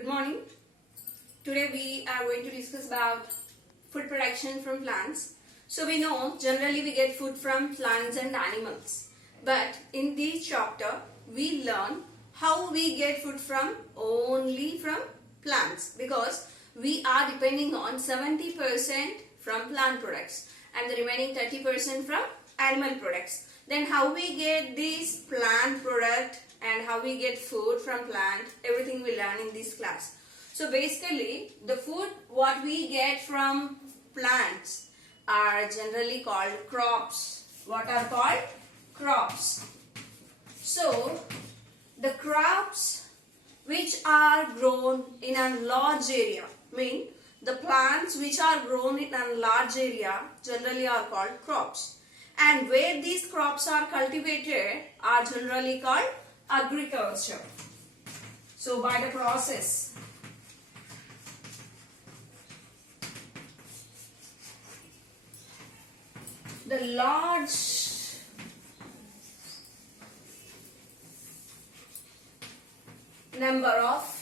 Good morning. Today we are going to discuss about food production from plants. So we know generally we get food from plants and animals. But in this chapter we learn how we get food from only from plants, because we are depending on 70% from plant products and the remaining 30% from animal products. Then how we get this plant product and how we get food from plant, everything we learn in this class. So basically the food what we get from plants are generally called crops. What are called? Crops. So the crops which are grown in a large area, mean the plants which are grown in a large area generally are called crops. And where these crops are cultivated are generally called agriculture. So by the process the large number of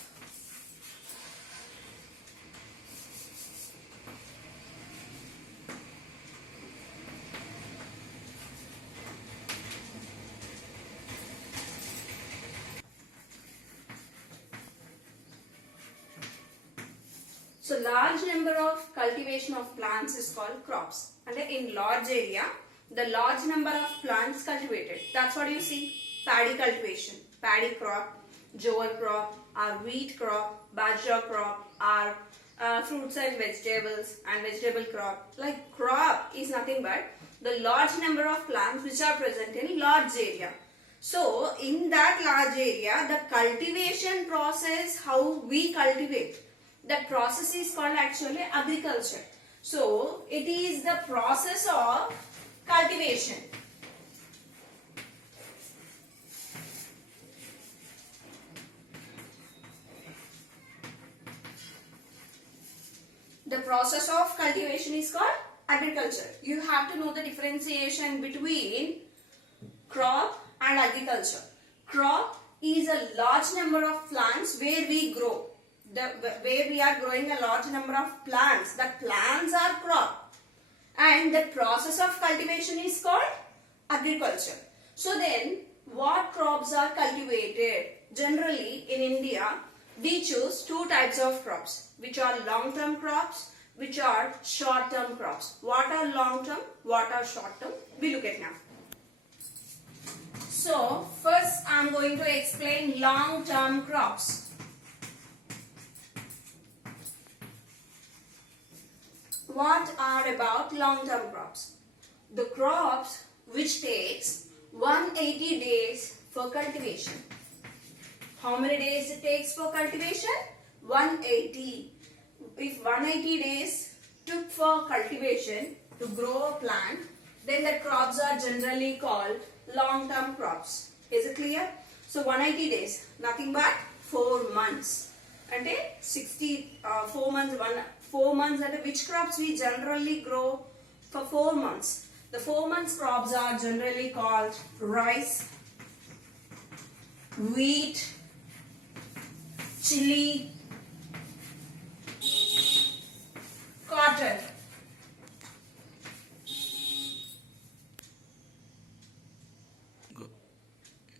large number of cultivation of plants is called crops. And in large area, the large number of plants cultivated. That's what you see. Paddy cultivation, paddy crop, jowar crop, or wheat crop, bajra crop, or fruits and vegetables and vegetable crop. Like crop is nothing but the large number of plants which are present in large area. So in that large area, the cultivation process, how we cultivate, that process is called actually agriculture. So it is the process of cultivation. The process of cultivation is called agriculture. You have to know the differentiation between crop and agriculture. Crop is a large number of plants where we grow. Where we are growing a large number of plants. The plants are crop. And the process of cultivation is called agriculture. So then, what crops are cultivated? Generally, in India, we choose two types of crops, which are long-term crops, which are short-term crops. What are long-term? What are short-term? We look at now. So, first I am going to explain long-term crops. What are about long-term crops? The crops which takes 180 days for cultivation. How many days it takes for cultivation? 180. If 180 days took for cultivation to grow a plant, then the crops are generally called long-term crops. Is it clear? So 180 days, nothing but 4 months. And 4 months, 4 months, and which crops we generally grow for 4 months? The 4 months crops are generally called rice, wheat, chili, cotton.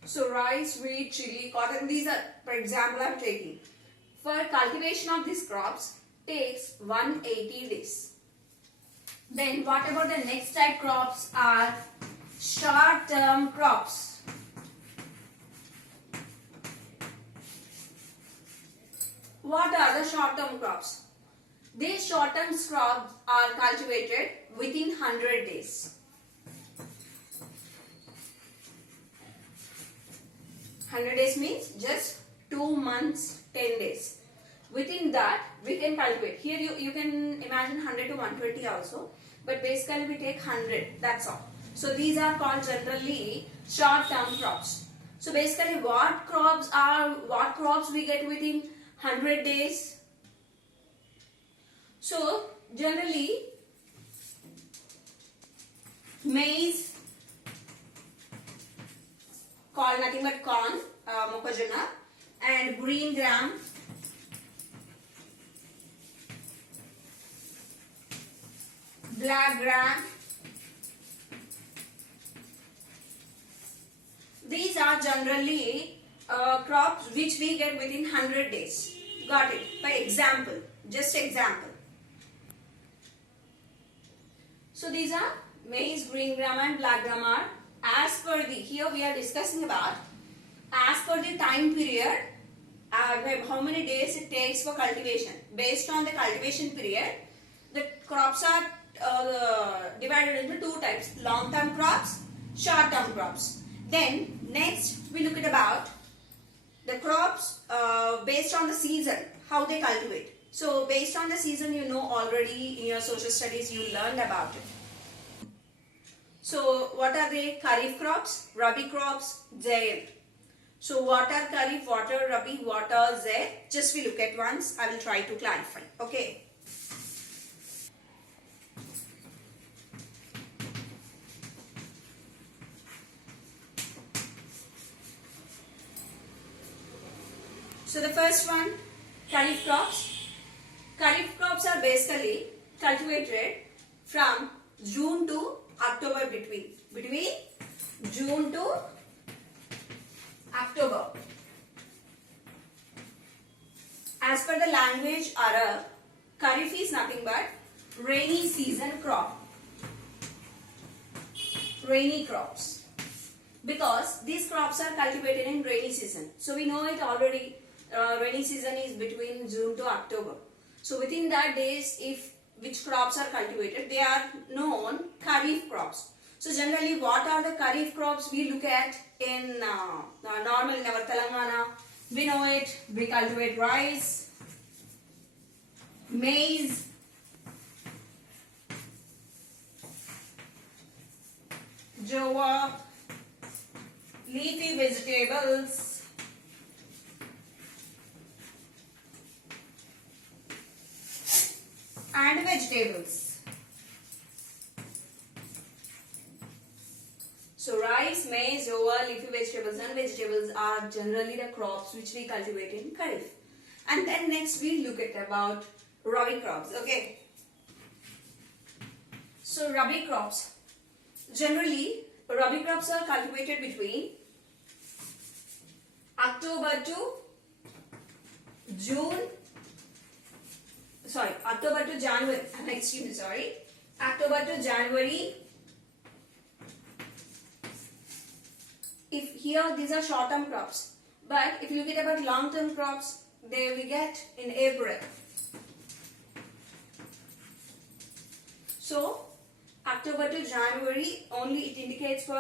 So rice, wheat, chili, cotton, these are, for example, I am taking. For cultivation of these crops takes 180 days. Then what about the next type crops are short-term crops. What are the short-term crops? These short-term crops are cultivated within 100 days. 100 days means just 2 months, 10 days. Within that, we can cultivate. Here you can imagine 100 to 120 also. But basically we take 100. That's all. So these are called generally short-term crops. So basically what crops we get within 100 days? So generally maize, called nothing but corn, mokkojonna, and green gram, black gram. These are generally crops which we get within 100 days. Got it? By example, just example. So these are maize, green gram and black gram are as per the, here we are discussing about as per the time period, how many days it takes for cultivation. Based on the cultivation period, the crops are divided into two types, long term crops, short term crops. Then next we look at about the crops based on the season, how they cultivate. So based on the season, you know already in your social studies you learned about it. So what are they? Kharif crops, Rabi crops, Zaid. So what are Kharif, what are Rabi, what are Zaid? Just we look at once. I will try to clarify. Okay. So the first one, Kharif crops. Kharif crops are basically cultivated from June to October between June to October. As per the language Arab, Kharif is nothing but rainy season crop. Rainy crops. Because these crops are cultivated in rainy season. So we know it already, rainy season is between June to October. So within that days, if which crops are cultivated, they are known Kharif crops. So generally, what are the Kharif crops we look at in normal in our Telangana? We know it. We cultivate rice, maize, jowar, leafy vegetables, and vegetables. So rice, maize, jowar, leafy vegetables and vegetables are generally the crops which we cultivate in Kharif. And then next we look at about Rabi crops. Okay. So Rabi crops. Generally, Rabi crops are cultivated between October to June. Sorry, October to January. Excuse me, sorry. October to January. If here these are short-term crops, but if you look at about long-term crops, they we get in April. So October to January only it indicates for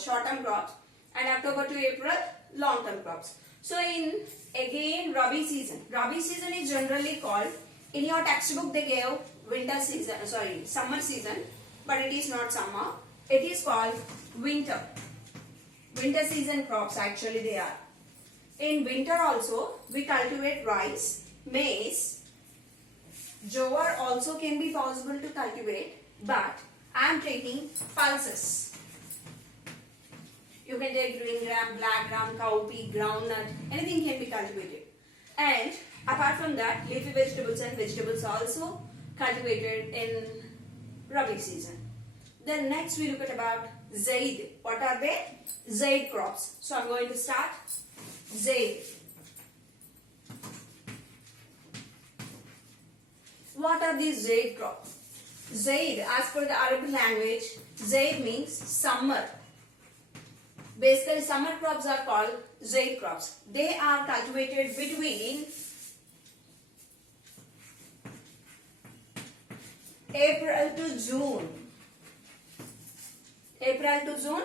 short-term crops, and October to April long-term crops. So in again Rabi season. Rabi season is generally called, in your textbook they gave winter season, sorry, summer season, but it is not summer. It is called winter. Winter season crops actually they are. In winter also we cultivate rice, maize, jowar also can be possible to cultivate, but I am taking pulses. You can take green gram, black gram, cowpea, groundnut, anything can be cultivated. And apart from that, leafy vegetables and vegetables are also cultivated in Rabi season. Then next we look at about Zaid. What are they? Zaid crops. So I am going to start. Zaid. What are these Zaid crops? Zaid, as per the Arabic language, Zaid means summer. Basically, summer crops are called Zaid crops. They are cultivated between April to June. April to June.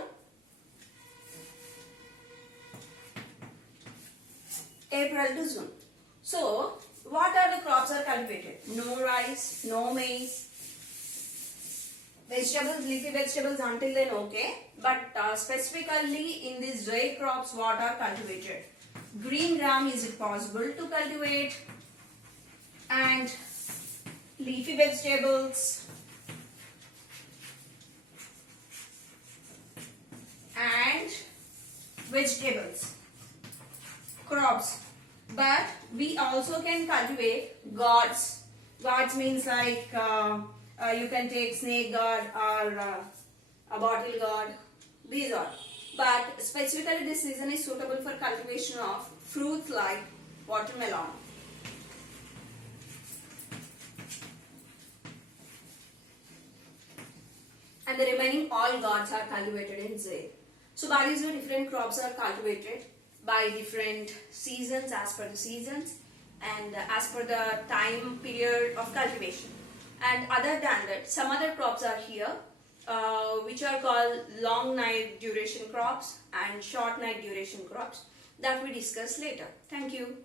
April to June. So, what are the crops are cultivated? No rice, no maize. Vegetables, leafy vegetables until then okay. But specifically in these dry crops, what are cultivated? Green gram is it possible to cultivate, and leafy vegetables and vegetables crops. But we also can cultivate gourds. Gourds means like You can take snake gourd or a bottle gourd. These are. But specifically this season is suitable for cultivation of fruits like watermelon. And the remaining all gourds are cultivated in Zaid. So by these way different crops are cultivated by different seasons, as per the seasons and as per the time period of cultivation. And other than that, some other crops are here which are called long night duration crops and short night duration crops that we discuss later. Thank you.